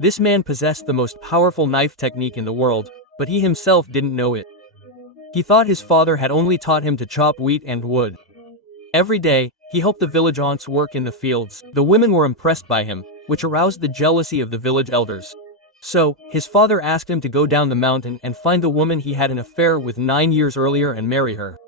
This man possessed the most powerful knife technique in the world, but he himself didn't know it. He thought his father had only taught him to chop wheat and wood. Every day, he helped the village aunts work in the fields. The women were impressed by him, which aroused the jealousy of the village elders. So, his father asked him to go down the mountain and find the woman he had an affair with 9 years earlier and marry her.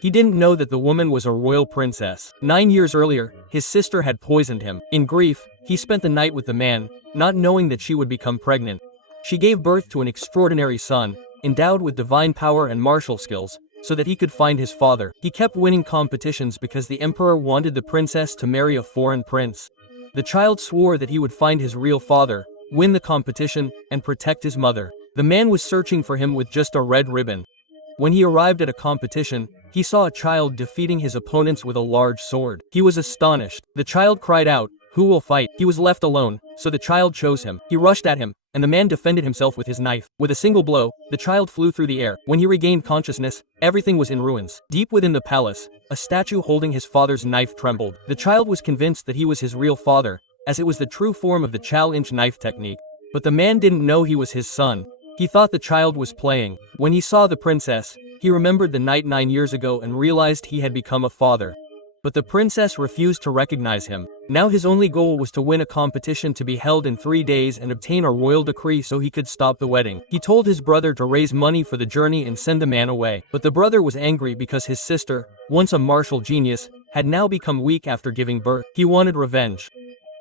He didn't know that the woman was a royal princess. 9 years earlier, his sister had poisoned him. In grief, he spent the night with the man, not knowing that she would become pregnant. She gave birth to an extraordinary son, endowed with divine power and martial skills, so that he could find his father. He kept winning competitions because the emperor wanted the princess to marry a foreign prince. The child swore that he would find his real father, win the competition, and protect his mother. The man was searching for him with just a red ribbon. When he arrived at a competition, he saw a child defeating his opponents with a large sword. He was astonished. The child cried out, "Who will fight?" He was left alone, so the child chose him. He rushed at him, and the man defended himself with his knife. With a single blow, the child flew through the air. When he regained consciousness, everything was in ruins. Deep within the palace, a statue holding his father's knife trembled. The child was convinced that he was his real father, as it was the true form of the Chow-inch knife technique. But the man didn't know he was his son. He thought the child was playing. When he saw the princess, he remembered the night 9 years ago and realized he had become a father. But the princess refused to recognize him. Now his only goal was to win a competition to be held in 3 days and obtain a royal decree so he could stop the wedding. He told his brother to raise money for the journey and send the man away. But the brother was angry because his sister, once a martial genius, had now become weak after giving birth. He wanted revenge.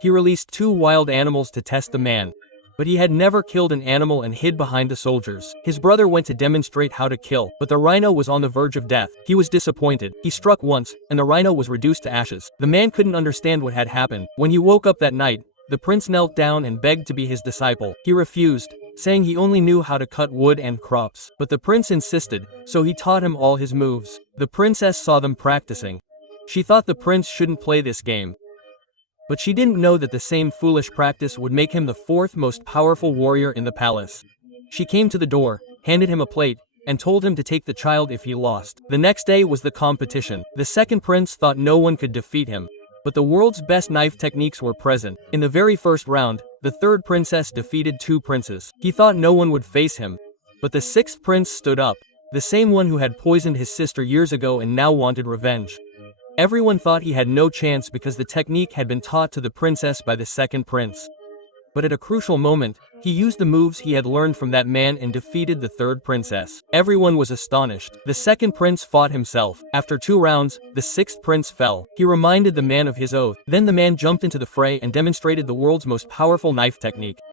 He released 2 wild animals to test the man. But he had never killed an animal and hid behind the soldiers. His brother went to demonstrate how to kill, but the rhino was on the verge of death. He was disappointed. He struck once, and the rhino was reduced to ashes. The man couldn't understand what had happened. When he woke up that night, the prince knelt down and begged to be his disciple. He refused, saying he only knew how to cut wood and crops. But the prince insisted, so he taught him all his moves. The princess saw them practicing. She thought the prince shouldn't play this game. But she didn't know that the same foolish practice would make him the 4th most powerful warrior in the palace. She came to the door, handed him a plate, and told him to take the child if he lost. The next day was the competition. The second prince thought no one could defeat him, but the world's best knife techniques were present. In the very first round, the third princess defeated 2 princes. He thought no one would face him, but the 6th prince stood up, the same one who had poisoned his sister years ago and now wanted revenge. Everyone thought he had no chance because the technique had been taught to the princess by the second prince. But at a crucial moment, he used the moves he had learned from that man and defeated the third princess. Everyone was astonished. The second prince fought himself. After 2 rounds, the 6th prince fell. He reminded the man of his oath. Then the man jumped into the fray and demonstrated the world's most powerful knife technique.